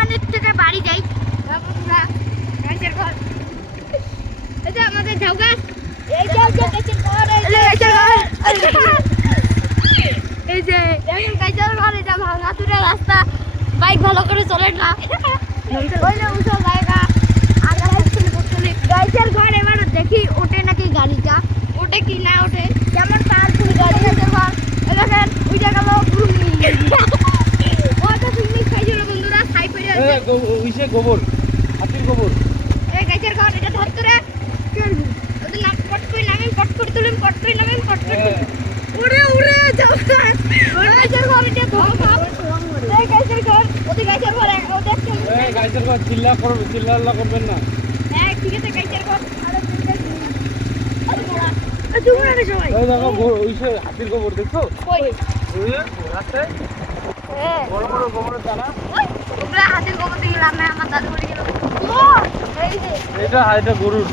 Minute থেকে বাড়ি যাই। বন্ধুরা গাছের ঘর, এই যে আমাদের ঝাউ গাছ, এই যে গাছের ঘর, এই যে গাছের ঘর, এই যে গাছের ঘর, এটা ভাঙা চুরা রাস্তা, বাইক ভালো করে চলে না, ওই যে উঁচু জায়গা, আগে গাছের ঘর। এবার দেখি ওঠে নাকি গাড়িটা, ওঠে কি না ওঠে, যেমন পাওয়ারফুল গাড়ি গাছের ঘর। দেখেন ওই জায়গা ওটা পিকনিক খাইছিল বন্ধুরা, খাই পড়ে আছে ওইসে গোবর, হাতির গোবর। এই গাছের ঘর, এটা ধরতে রে ওদের নাম পট করে নামেন, পট করে তুলেন, পট করে নামেন, পট করে উড়ে উড়ে যাও। ওই গাছের ঘর, এটা ধর ভাব, এই গাছের ঘর, ওদের গাছের ঘর, ওদের এই গাছের ঘর চিল্লা করবে, চিল্লা করবেন না। হ্যাঁ ঠিক আছে, গাছের ঘর। আরে তোমরা না সবাই ওই দেখো ওইসে হাতির গোবর দেখছো, কই ওই রাতে বড় বড় গোবরের দানা। ওগুলা হাতের গোবর দিয়ে রান্না আমার দাদু বলে গেল। ও এই যে এটা গরুর।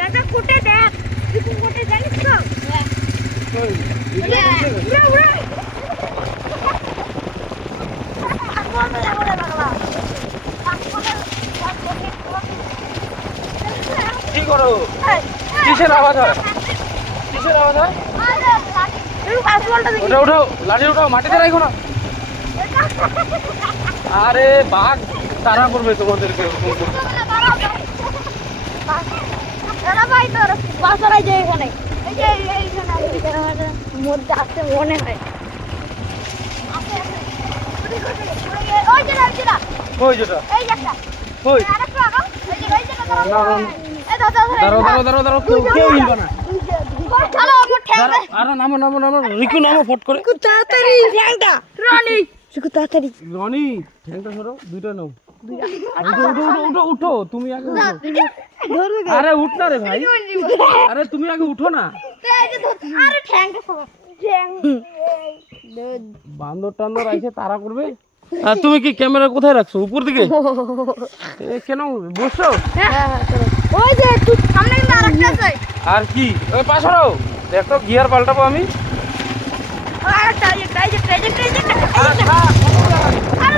রাজা ফুটে দেখ, তুই ফুটে জানিস তো? হ্যাঁ ওই, উড়ে উড়ে কি করো? কিসের আওয়াজ হয়? কিসের আওয়াজ হয়? ওটা উঠাও, লাঠি উঠাও, মাটিতে রাখো না। আরে বাঘ তাড়া করবে তোমাদেরকে। মধ্যে আসতে মনে হয় কই যেটা? কই? দাঁড়াও, কেউ হিলবে না। আরে নামো, রিকু নামো ফট করে। তাড়াতাড়ি তাড়াতাড়ি রনি ঠ্যাংটা সরো, দুইটা নাও। উঠো, তুমি আগে উঠো। আরে উঠ না রে ভাই, আরে তুমি আগে উঠো না। বান্দর টান্দর আইসে তাড়া করবে। আর তুমি কি ক্যামেরা কোথায় রাখছো? উপর দিকে কেন বসছো? ওই যে তুই সামনে কিন্তু আরেকটা আছে, আর কি ওই পাশাও দেখো, গিয়ার পাল্টাবো আমি। আরেকটা এই যে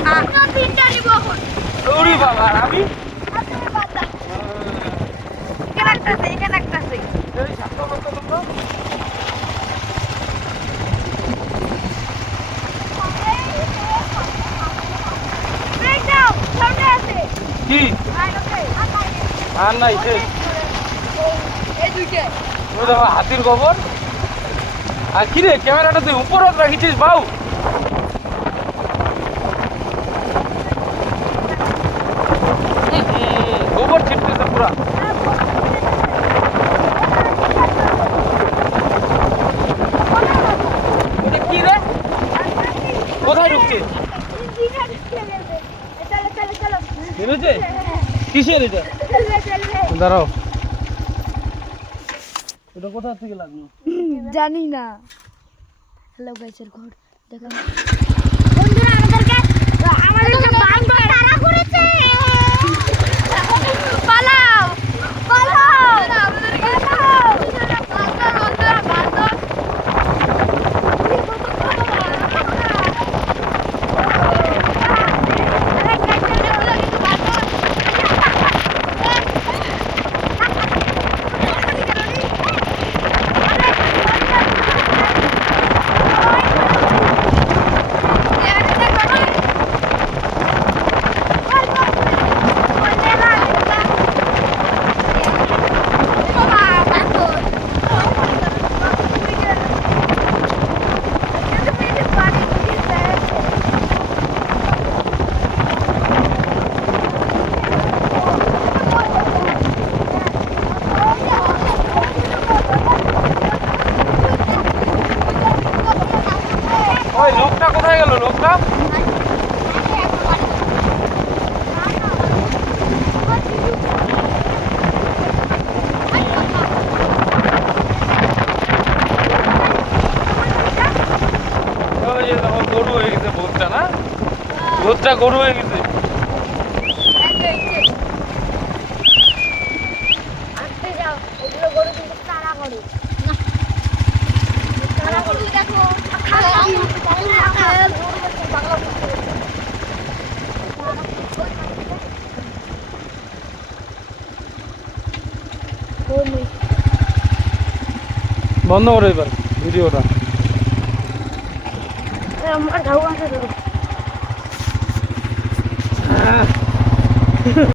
আরে তো তিনটা নিব এখন। ওরে বাবা, আর আমি এখানে একটা আছে এই ছাত্র করতে তোমরা। ব্রেক দাও, সামনে আছে কি আর নাই শেষ। এই দুইটা ওই দেখো হাতির গোবর। আর কি রে, ক্যামেরাটা তুই উপর রাখিছিস বাউ? গোবর ছিটতেছে পুরা। এটা কি রে, কোথায় ঢুকছে? নেমেছে? কিসের এটা? দাঁড়াও, এটা কোথা থেকে লাগলো? জানি না। হ্যালো গাইসের ঘর দেখো বন্ধুরা, আমাদেরকে বান্দর তাড়া করেছে। পালাও আমাদেরকে পালাও, বন্ধুরা বান্দর। ওই লোকটা কোথায় গেল? লোকটা ওই যে দেখো, গরু হয়ে গেছে ভূতটা, না ভূতটা গরু হয়ে গেছে। আসতে যাও, ওগুলো গরু কিন্তু তাড়া করে না, তাড়া করলে দেখো বন্ধ করো এবার ভিডিওটা। আমার ধাউ আছে তো